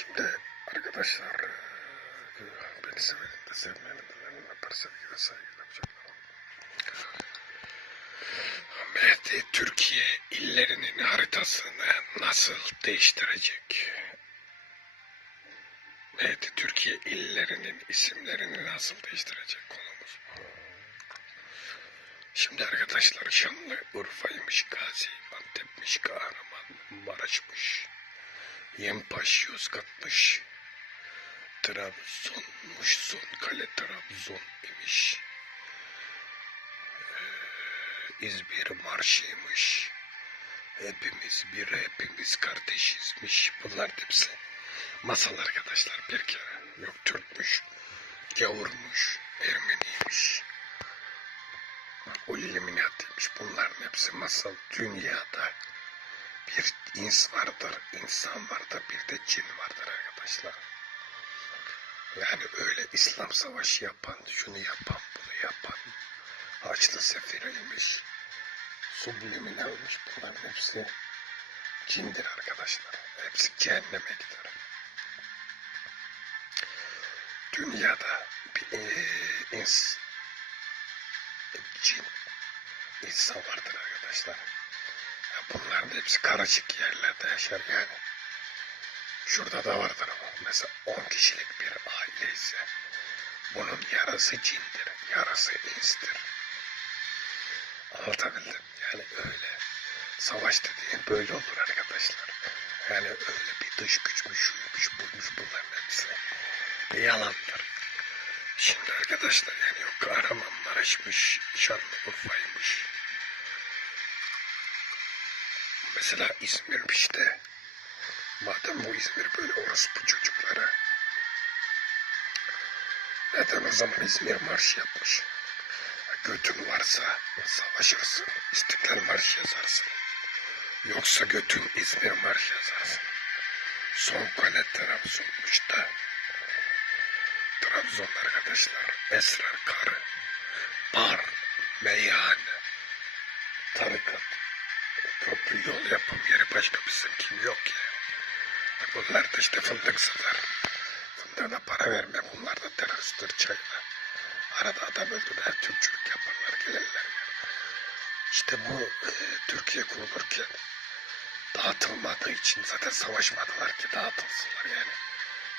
Şimdi arkadaşlar e, beni sevenin de sevmeyenin de benim öper sevgi ve saygıyla kucaklarım. Mehdi Türkiye illerinin haritasını nasıl değiştirecek? Mehdi Türkiye illerinin isimlerini nasıl değiştirecek konumuz. Şimdi arkadaşlar Şanlı Urfa'ymış, Gazi, Antep'miş, Kahraman, Maraş'mış. Yempaş Yozgat'mış. Trabzon'muş son kale Trabzon imiş. Ee, İzmir Marşı'ymış. Hepimiz bir hepimiz kardeşizmiş. Bunlar hepsi masal arkadaşlar bir kere. Yok Türkmüş, gavurmuş, Ermeniymiş. O Illuminati'ymiş. Bunların hepsi masal. Dünyada bir ins vardır, insan vardır, bir de cin vardır arkadaşlar. Yani öyle İslam savaşı yapan, şunu yapan, bunu yapan, Haçlı Seferi'ymiş, subliminalmiş bunların hepsi cindir arkadaşlar. Hepsi cehenneme gider. Dünyada bir e, ins, cin, insan vardır arkadaşlar. Bunların hepsi karışık yerlerde yaşar yani. Şurada da vardır ama mesela 10 kişilik bir aile ise bunun yarısı cindir, yarısı instir. Anlatabildim. Yani öyle. Savaş dediğin böyle olur arkadaşlar. Yani öyle bir dış güçmüş, şuymuş, buymuş bunların hepsi. Yalandır. Şimdi arkadaşlar yani yok Kahramanmaraş'mış, Şanlıurfa'ymış. Mesela İzmir'miş de. Madem bu İzmir böyle orospu çocuklara. Neden o zaman İzmir marşı yapmış? Götün varsa savaşırsın. İstiklal Marşı yazarsın. Yoksa götün İzmir Marşı yazarsın. Son kale Trabzon'muş da. Trabzon arkadaşlar. Esrar karı. Bar. Meyhane. Tarikat. Yol yapım yeri başka bizim kim yok ya. Bunlar da işte fındık satar. Fındığına para verme. Bunlar da teröristtir çayla. Arada adam öldürer, Türkçülük yaparlar, gelirler. İşte bu e, Türkiye kurulurken dağıtılmadığı için zaten savaşmadılar ki dağıtılsınlar yani.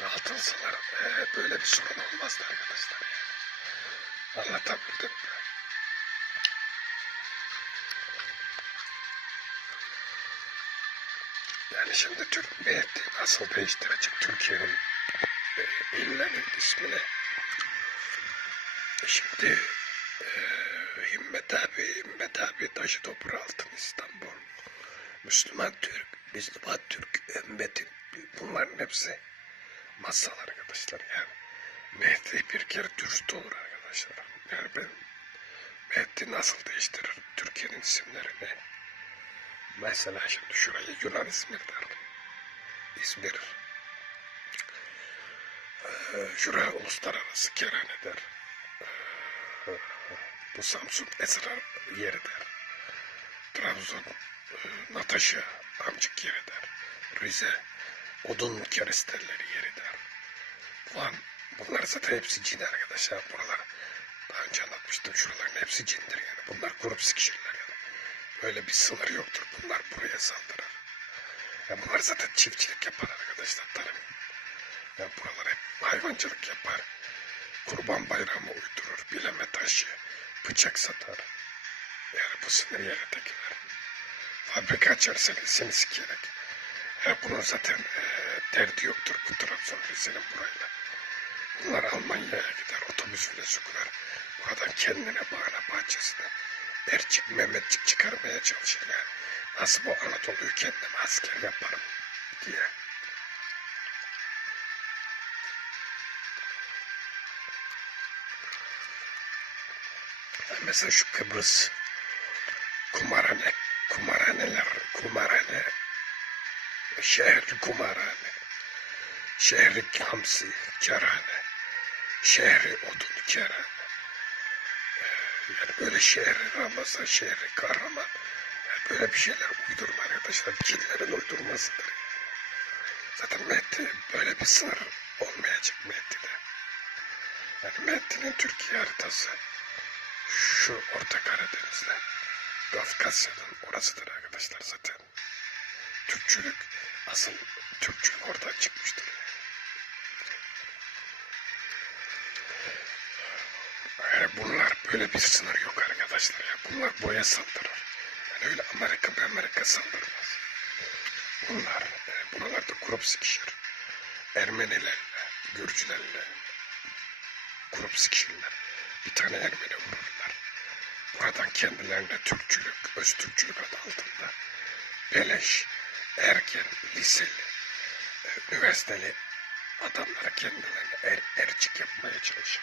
Dağıtılsalar e, böyle bir sorun olmazdı arkadaşlar yani. Anlatabildim mi? Yani şimdi Türk Mehdi nasıl değiştirecek Türkiye'nin e, illerinin ismini? Şimdi e, Himmet abi, Himmet abi taşı toprağı altın İstanbul. Müslüman Türk, Müslüman Türk, ümmetin bunların hepsi masal arkadaşlar yani. Mehdi bir kere dürüst olur arkadaşlar. Yani ben Mehdi nasıl değiştirir Türkiye'nin isimlerini? Mesela şimdi şurayı Yunan İzmir derdim. İzmir. Ee, şuraya uluslararası kerane der. Ee, bu Samsun Esrar yeri der. Trabzon e, Natasha amcık yeri der. Rize Odun keresteleri yeri der. Van bunlar zaten hepsi cin arkadaşlar buralar. Daha önce anlatmıştım şuraların hepsi cindir yani. Bunlar grup sikişirler. Böyle bir sınır yoktur. Bunlar buraya saldırır. Ya bunlar zaten çiftçilik yapar arkadaşlar tarım. Ya buralar hep hayvancılık yapar. Kurban bayramı uydurur. Bileme taşı, bıçak satar. Yani bu sınır yerindekiler. Fabrika açarsanız seni sikiyerek. Ya bunun zaten e, derdi yoktur bu Trabzon Rize'nin burayla. Bunlar Almanya'ya gider, otobüs bile sokular. Buradan kendine bağına bahçesine Ercik Mehmetçik çıkarmaya çalışır yani. Nasıl bu Anadolu'yu kendime asker yaparım diye. Mesela şu Kıbrıs kumarhane, kumarhaneler, kumarhane, şehir kumarhane, şehri hamsi, kerhane, şehri odun kerhane. Yani böyle şehri Ramazan, şehri kahraman. Böyle bir şeyler uydurma arkadaşlar. Cinlerin uydurmasıdır. Zaten Mehdi böyle bir sınır olmayacak Mehdi'de. Yani Mehdi'nin Türkiye haritası şu Orta Karadeniz'de. Kafkasya'nın orasıdır arkadaşlar zaten. Türkçülük, asıl Türkçülük oradan çıkmıştır. Yani bunlar böyle bir sınır yok arkadaşlar ya. Bunlar boya saldırır. Yani öyle Amerika Amerika saldırmaz. Bunlar e, buralarda grup sıkışır. Ermenilerle, Gürcülerle grup sıkışırlar. Bir tane Ermeni vururlar. Buradan kendilerine Türkçülük, öz Türkçülük adı altında beleş, ergen, liseli, e, üniversiteli adamlara kendilerine er, ercik yapmaya çalışır.